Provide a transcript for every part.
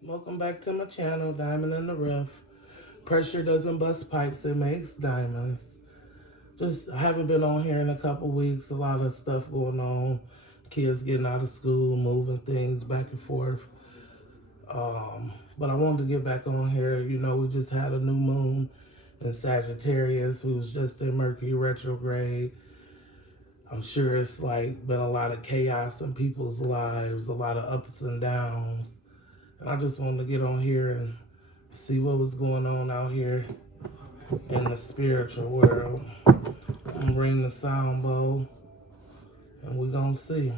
Welcome back to my channel, Diamond in the Rough. Pressure doesn't bust pipes, it makes diamonds. I haven't been on here in a couple weeks. A lot of stuff going on. Kids getting out of school, moving things back and forth. But I wanted to get back on here. You know, we just had a new moon in Sagittarius. We was just in Mercury retrograde. I'm sure it's like been a lot of chaos in people's lives, a lot of ups and downs. And I just wanted to get on here and see what was going on out here in the spiritual world. I'm gonna ring the sound bowl and we're gonna see.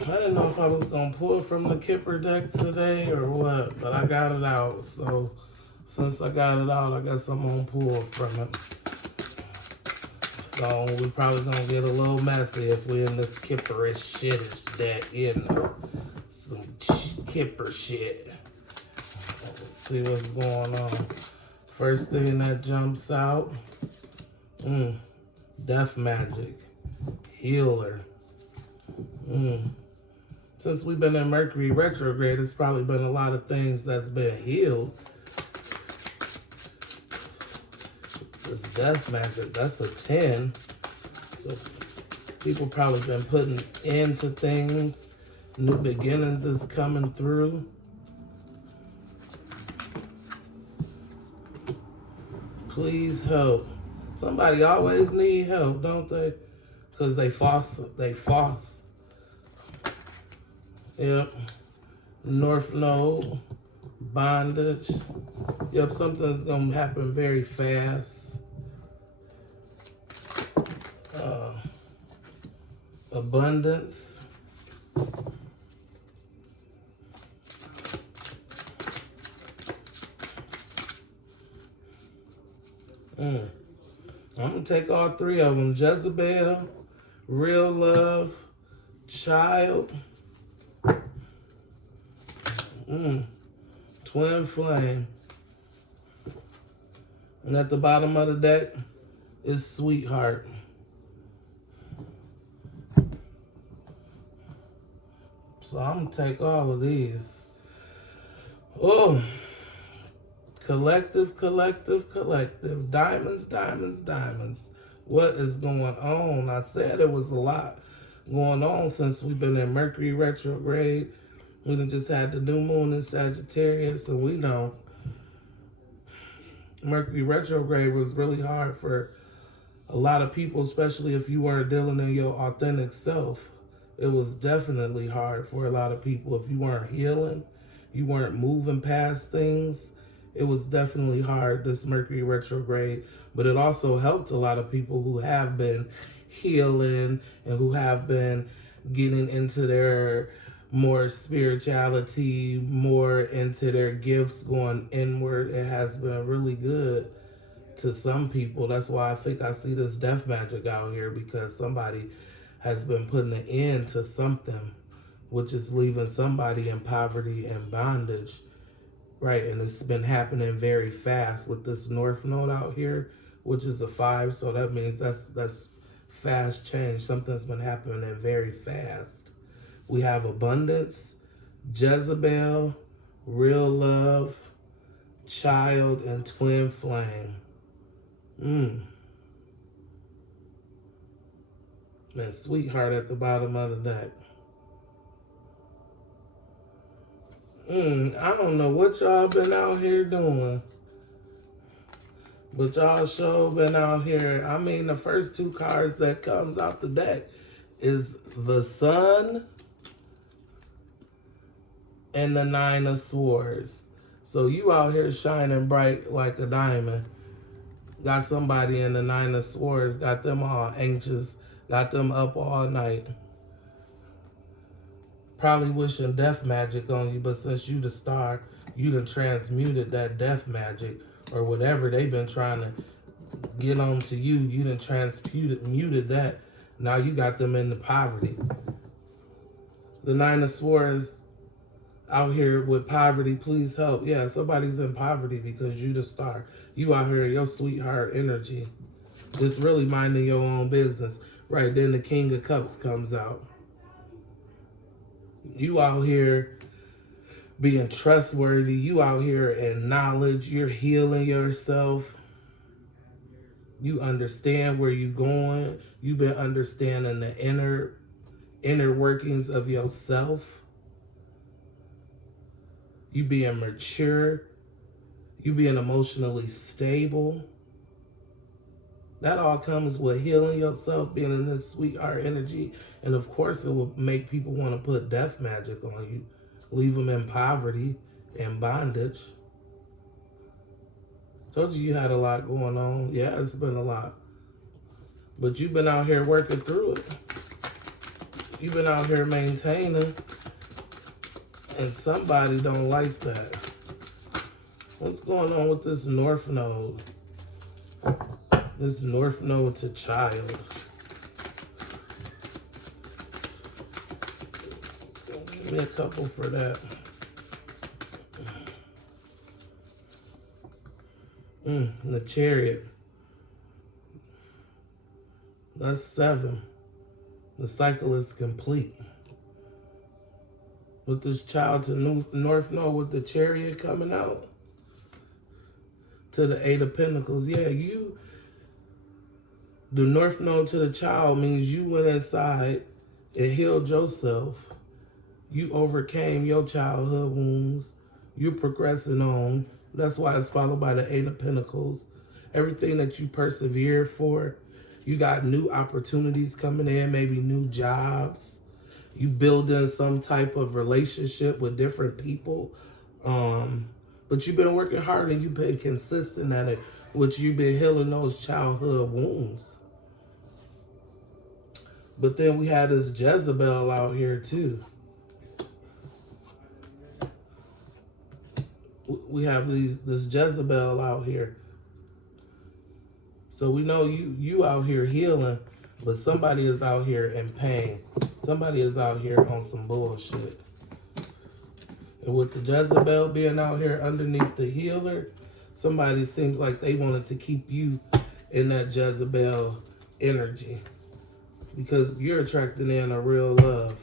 I didn't know if I was gonna pull from the Kipper deck today or what, but I got it out. So since I got it out, I guess I'm gonna pull from it. So we probably gonna get a little messy if we in this Kipperish shitish deck, you know. Some Kipper shit. Let's see what's going on. First thing that jumps out, Death Magic, Healer. Since we've been in Mercury retrograde, it's probably been a lot of things that's been healed. This Death Magic, that's a 10. So people probably been putting into things. New beginnings is coming through. Please help. Somebody always need help, don't they? Because they false. Yep. North Node, bondage. Yep, something's gonna happen very fast. Abundance. I'm gonna take all three of them. Jezebel, Real Love, Child, Twin Flame. And at the bottom of the deck is Sweetheart. So I'm gonna take all of these. Oh, collective. Diamonds, diamonds, diamonds. What is going on? I said it was a lot going on since we've been in Mercury retrograde. We done just had the new moon in Sagittarius, and we know Mercury retrograde was really hard for a lot of people, especially if you weren't dealing in your authentic self. It was definitely hard for a lot of people. If you weren't healing, you weren't moving past things, it was definitely hard, this Mercury retrograde. But it also helped a lot of people who have been healing and who have been getting into their more spirituality, more into their gifts, going inward. It has been really good to some people. That's why I think I see this Death Magic out here, because somebody has been putting an end to something, which is leaving somebody in poverty and bondage, right? And it's been happening very fast with this North Node out here, which is a 5. So that means that's fast change. Something's been happening very fast. We have Abundance, Jezebel, Real Love, Child, and Twin Flame. And Sweetheart at the bottom of the deck. I don't know what y'all been out here doing, but y'all sure been out here. I mean, the first 2 cards that comes out the deck is the Sun and the 9 of Swords. So you out here shining bright like a diamond. Got somebody in the 9 of Swords, got them all anxious, got them up all night. probably wishing death magic on you, but since you the star, you done transmuted that death magic or whatever they've been trying to get onto you. You done muted that. Now you got them into poverty. The Nine of Swords out here with poverty, please help. Yeah, somebody's in poverty because you the star. You out here, your sweetheart energy. Just really minding your own business. Right, then the King of Cups comes out. You out here being trustworthy. You out here in knowledge. You're healing yourself. You understand where you're going. You've been understanding the inner workings of yourself. You being mature. You being emotionally stable. That all comes with healing yourself, being in this sweetheart energy. And of course, it will make people want to put death magic on you. Leave them in poverty and bondage. Told you had a lot going on. Yeah, it's been a lot. But you've been out here working through it. You've been out here maintaining. And somebody don't like that. What's going on with this North Node? This North Node to child. Give me a couple for that. The Chariot. That's 7. The cycle is complete. With this child to North Node with the Chariot coming out. To the 8 of Pentacles. Yeah, the North Node to the child means you went inside and healed yourself. You overcame your childhood wounds. You're progressing on. That's why it's followed by the 8 of Pentacles. Everything that you persevered for, you got new opportunities coming in, maybe new jobs. You building some type of relationship with different people. But you've been working hard and you've been consistent at it, which you've been healing those childhood wounds. But then we had this Jezebel out here too. We have this Jezebel out here. So we know you out here healing, but somebody is out here in pain. Somebody is out here on some bullshit. And with the Jezebel being out here underneath the healer, somebody seems like they wanted to keep you in that Jezebel energy because you're attracting in a real love.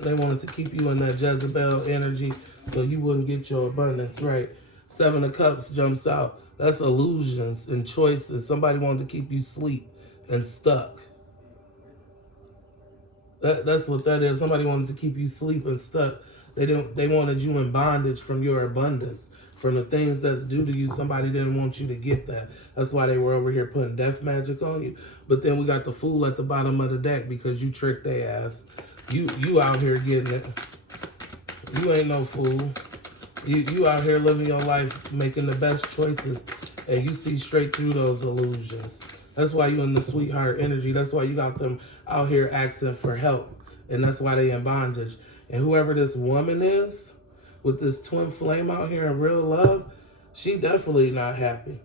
They wanted to keep you in that Jezebel energy so you wouldn't get your abundance, right? 7 of Cups jumps out. That's illusions and choices. Somebody wanted to keep you asleep and stuck. That's what that is. Somebody wanted to keep you asleep and stuck. They wanted you in bondage from your abundance, from the things that's due to you. Somebody didn't want you to get that. That's why they were over here putting death magic on you. But then we got the Fool at the bottom of the deck because you tricked their ass. You out here getting it. You ain't no fool. You out here living your life, making the best choices, and you see straight through those illusions. That's why you in the sweetheart energy. That's why you got them out here asking for help, and that's why they in bondage. And whoever this woman is, with this twin flame out here in real love, she definitely not happy.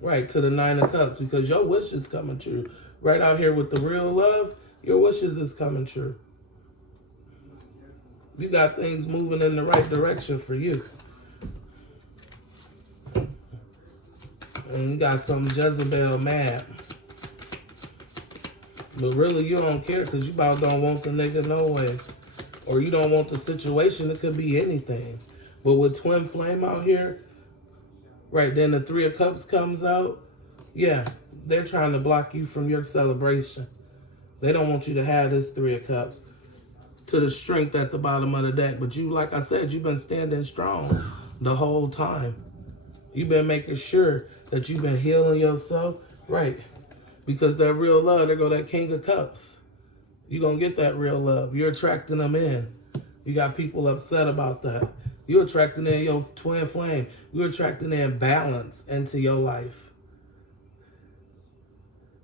Right, to the 9 of Cups, because your wish is coming true. Right out here with the real love, your wishes is coming true. You got things moving in the right direction for you. And you got some Jezebel mad. But really, you don't care because you about don't want the nigga no way. Or you don't want the situation. It could be anything. But with twin flame out here, right, then the 3 of Cups comes out. Yeah, they're trying to block you from your celebration. They don't want you to have this 3 of Cups. To the strength at the bottom of the deck. But you, like I said, you've been standing strong the whole time. You've been making sure that you've been healing yourself. Right. Because that real love, there go that King of Cups. You're going to get that real love. You're attracting them in. You got people upset about that. You're attracting in your twin flame. You're attracting in balance into your life.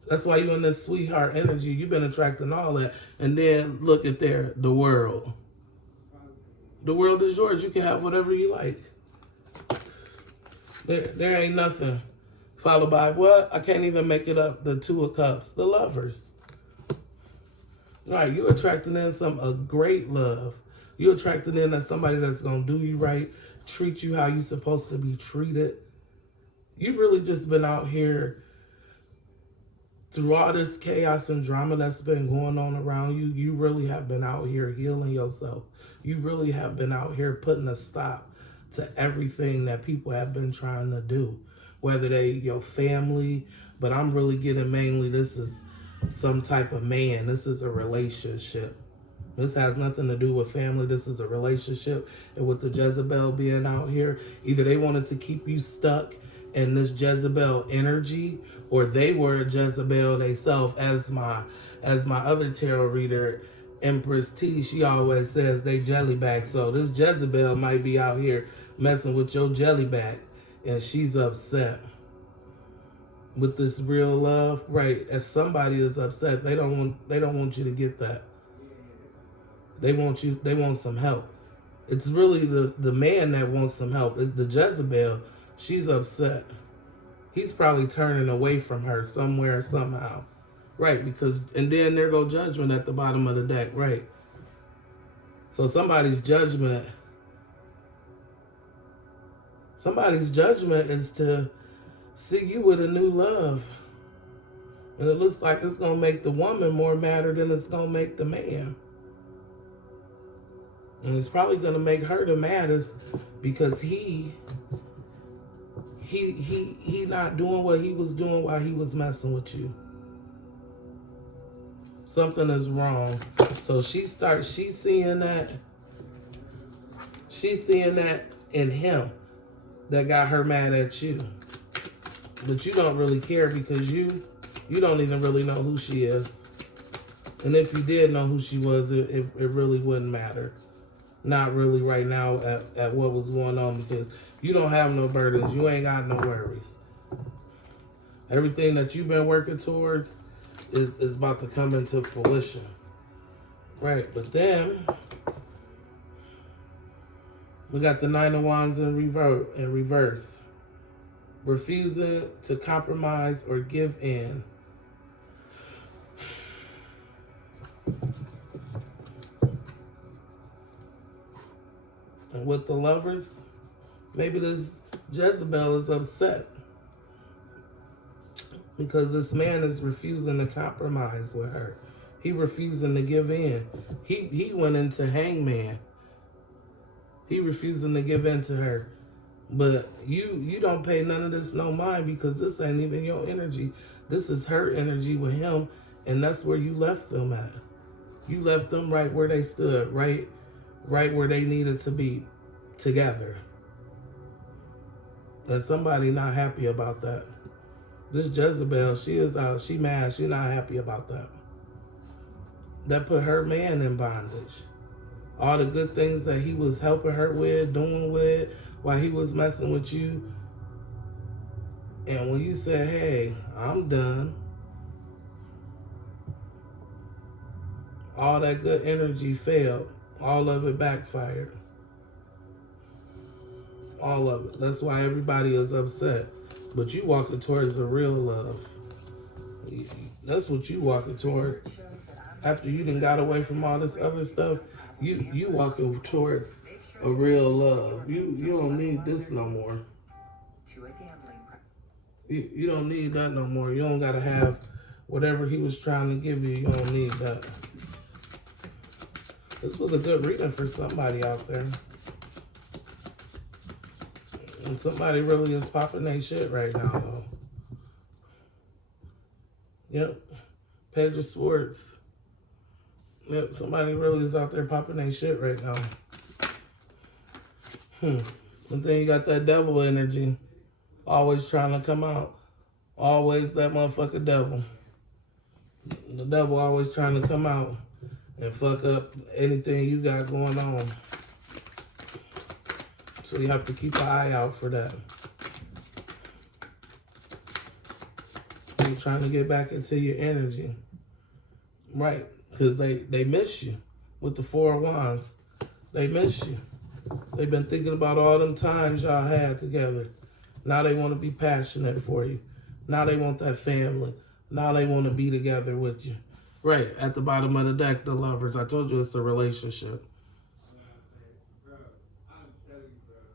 That's why you in this sweetheart energy. You've been attracting all that. And then look at the world. The world is yours. You can have whatever you like. There ain't nothing. Followed by what? I can't even make it up. The Two of Cups. The Lovers. Right, you're attracting in a great love. You're attracting in somebody that's going to do you right, treat you how you're supposed to be treated. You've really just been out here through all this chaos and drama that's been going on around you. You really have been out here healing yourself. You really have been out here putting a stop to everything that people have been trying to do, whether they your family, but I'm really getting mainly this is some type of man. This is a relationship. This has nothing to do with family. This is a relationship. And with the Jezebel being out here, either they wanted to keep you stuck in this Jezebel energy, or they were a Jezebel themselves. As my other tarot reader, Empress T, she always says they jellyback. So this Jezebel might be out here messing with your jellyback, and she's upset with this real love, right? As somebody is upset, they don't want you to get that. They want some help. It's really the man that wants some help. It's the Jezebel. She's upset. He's probably turning away from her somewhere, somehow. Right, because, and then there go Judgment at the bottom of the deck, right? So somebody's judgment is to see you with a new love. And it looks like it's going to make the woman more madder than it's going to make the man. And it's probably going to make her the maddest because he not doing what he was doing while he was messing with you. Something is wrong. So she's seeing that in him that got her mad at you. But you don't really care because you don't even really know who she is. And if you did know who she was, it really wouldn't matter. Not really right now at what was going on, because you don't have no burdens. You ain't got no worries. Everything that you've been working towards is about to come into fruition. Right, but then we got the Nine of Wands in reverse. Refusing to compromise or give in. And with the Lovers, maybe this Jezebel is upset because this man is refusing to compromise with her. He refusing to give in. He went into Hangman. He refusing to give in to her. But you don't pay none of this no mind, because this ain't even your energy. This is her energy with him, and that's where you left them at. You left them right where they stood, right where they needed to be together. And somebody not happy about that. This Jezebel, she mad, she not happy about that. That put her man in bondage. All the good things that he was helping her with, doing with, while he was messing with you. And when you said, hey, I'm done, all that good energy failed. All of it backfired. All of it. That's why everybody is upset. But you walking towards a real love. That's what you walking towards. After you done got away from all this other stuff, you walking towards a real love. You don't need this no more. You don't need that no more. You don't gotta have whatever he was trying to give you. You don't need that. This was a good reading for somebody out there. And somebody really is popping their shit right now, though. Yep. Page of Swords. Yep, somebody really is out there popping their shit right now. And then you got that devil energy. Always trying to come out. Always that motherfucker devil. The devil always trying to come out and fuck up anything you got going on. So you have to keep an eye out for that. trying to get back into your energy. Right, because they miss you with the Four of Wands. They miss you. They've been thinking about all them times y'all had together. Now they want to be passionate for you. Now they want that family. Now they want to be together with you. Right, at the bottom of the deck, the Lovers. I told you it's a relationship.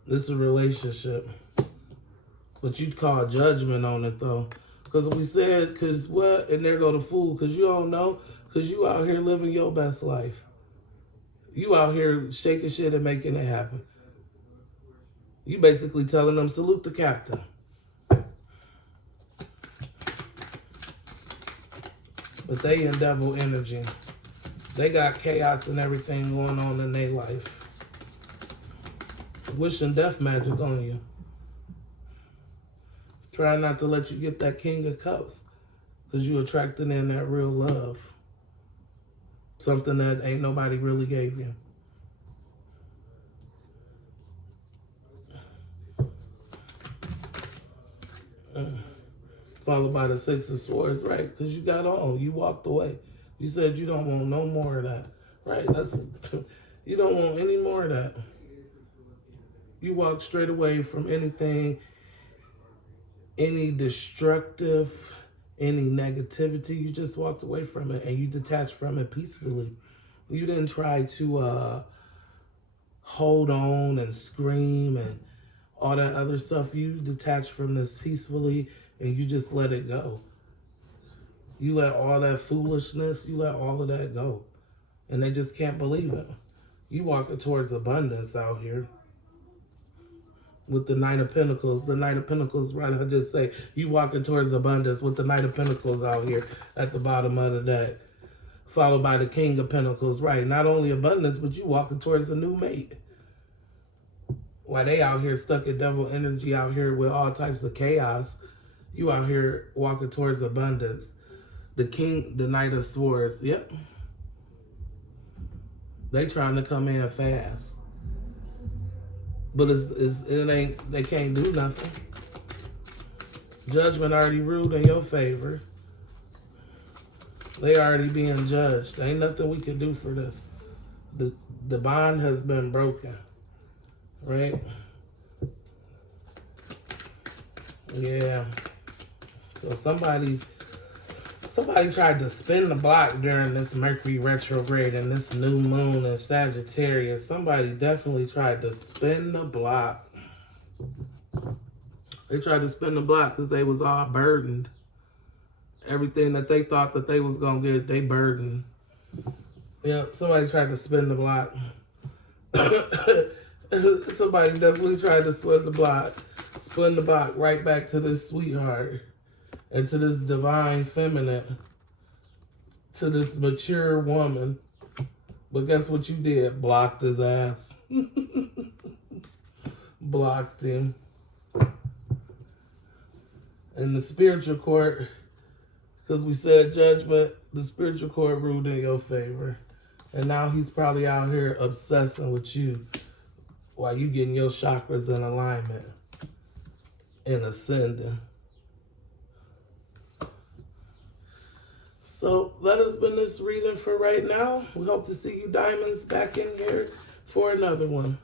It's a relationship. But you'd call judgment on it, though. Because we said, because what? And there go the fool. Because you don't know. Because you out here living your best life. You out here shaking shit and making it happen. You basically telling them, salute the captain. But they in devil energy. They got chaos and everything going on in their life. Wishing death magic on you. Try not to let you get that King of Cups. Because you attracting in that real love. Something that ain't nobody really gave you. Followed by the Six of Swords, right? Because you got on. You walked away. You said you don't want no more of that. Right? That's you don't want any more of that. You walked straight away from anything, any destructive, any negativity. You just walked away from it and you detached from it peacefully. You didn't try to hold on and scream and all that other stuff. You detached from this peacefully and you just let it go. You let all that foolishness, you let all of that go. And they just can't believe it. You walking towards abundance out here. With the Knight of Pentacles. The Knight of Pentacles, right? I just say you walking towards abundance with the Knight of Pentacles out here at the bottom of the deck. Followed by the King of Pentacles, right? Not only abundance, but you walking towards a new mate. While they out here stuck in devil energy out here with all types of chaos, you out here walking towards abundance. The King, the Knight of Swords, yep. They trying to come in fast. But it ain't, they can't do nothing. Judgment already ruled in your favor. They already being judged. Ain't nothing we can do for this. The bond has been broken. Right? Yeah. So somebody tried to spin the block during this Mercury retrograde and this new moon in Sagittarius. Somebody definitely tried to spin the block. They tried to spin the block because they was all burdened. Everything that they thought that they was going to get, they burdened. Yep, somebody tried to spin the block. Somebody definitely tried to spin the block right back to this sweetheart. And to this divine feminine, to this mature woman. But guess what you did? Blocked his ass. Blocked him. In the spiritual court, because we said judgment, the spiritual court ruled in your favor. And now he's probably out here obsessing with you while you getting your chakras in alignment and ascending. So that has been this reading for right now. We hope to see you diamonds back in here for another one.